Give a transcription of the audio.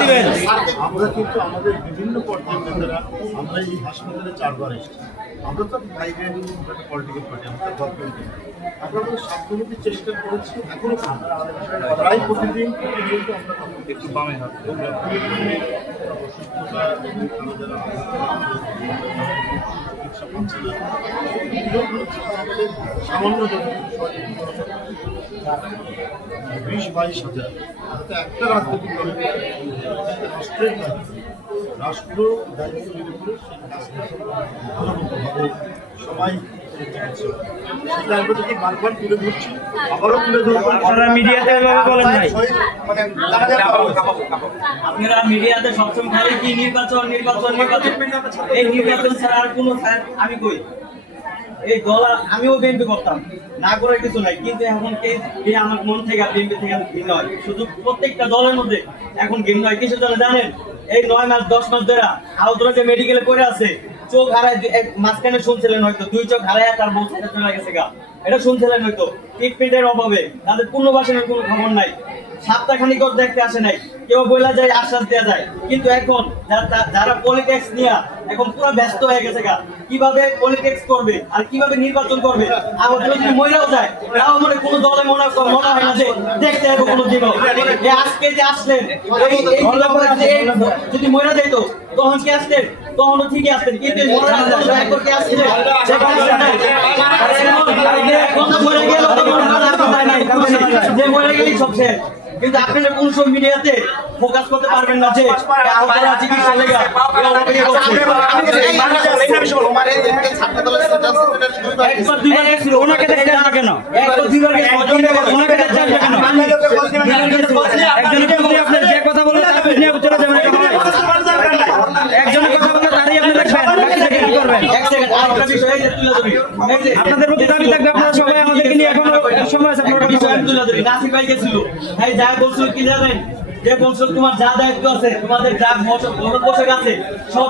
দিবেন। আমরা কিন্তু আমাদের বিভিন্ন পর্যায়ের নেতারা আমরা এই হাসপাতালে চারবার এসেছি। আমরা তো বাইরে পলিটিক্যাল পার্টি আমরা তো গভর্নমেন্ট আমরা আমাদের স্বাস্থ্যনীতির চেষ্টা করেছি এখনও। প্রায় প্রতিদিন আমরা একটু বামে সামান্য বিশ বাইশ হাজার। একটা রাজনৈতিক দলের রাষ্ট্রের রাষ্ট্র দায়িত্ব নিতে সেই কাজটা ভালোমতোভাবে সবাই সেটা আমরা যদি বারবার তুলে ধরছি আবারও তুলে ধরবো। আপনারা মিডিয়াতে এভাবে বলেন নাই? মানে আপনারা মিডিয়াতে সবসময় খালি কি নির্বাচন নির্বাচন নির্বাচন? এই নির্বাচন ছাড়া আর কোনো আমি কই? এই আর- আমিও বিএনপি করতাম। না করে কিছু নাই। কিন্তু এখন কে যে আমার মন থেকে বিএনপি থেকে ভিন্ন হয়। শুধু প্রত্যেকটা দলের মধ্যে এখন ভিন্ন হয়। কিছু জনে জানেন, এই নয় মাস, দশ মাস ধরে আহতরা যে মেডিকেলে পড়ে আছে, চোখ হারায় মাঝখানে শুনছিলেন হয়তো, দুই চোখ হারায় তার বউ চলে গেছে গা। এটা শুনছিলেন হয়তো। ট্রিটমেন্টের অভাবে। তাদের পুনর্বাসনের কোনো খবর নাই। সাতটা খানিক দেখতে আসে নাই। কেউ বলে যায়, আশ্বাস দেওয়া যায়। কিন্তু এখন যারা পলিটিক্স নিয়ে এখন পুরো ব্যস্ত হয়ে গেছে গা। কীভাবে পলিটিক্স করবে আর কীভাবে নির্বাচন করবে? আবার যদি মহিলাও যায় তাও মানে কোনো দলে মনে মনে হয় না যে দেখতে হবে কোনো দিনও। আজকে যে আসলেন যদি মহিলা যেত তখন কি আসতেন? তখনও ঠিকই আসতেন। কিন্তু এই মহিলা যখন একবার কি আসছিলেন সেখানে আসেন নাই। এখন তো মরে গেল তখন আর আসতে পারে নাই। যে মরে গেলেই সব শেষ। কিন্তু আপনারা কোন সব মিডিয়াতে ফোকাস করতে পারবেন না যে আহতরা চিকিৎসা লেগা এরা অপেক্ষা করছে। একবার দুইবার গেছিল ওনাকে দেখছেন না কেন? একবার দুইবার গেছিল ওনাকে দেখছেন না কেন? একজনের প্রতি আপনার যে কথা বলে তার নিয়ে চলে যাবেন একজনের কথা বলে তারই আপনি দেখবেন এক সেকেন্ড আপনাদের প্রতি দাবি থাকবে আপনারা সবাই আমাদেরকে নিয়ে এখনও সময় আছে নাসির ভাই গেছিল। ভাই যা বলছিল কি জানেন? যে বলছো তোমার যা দায়িত্ব আছে তোমাদের যা বসে আছে সব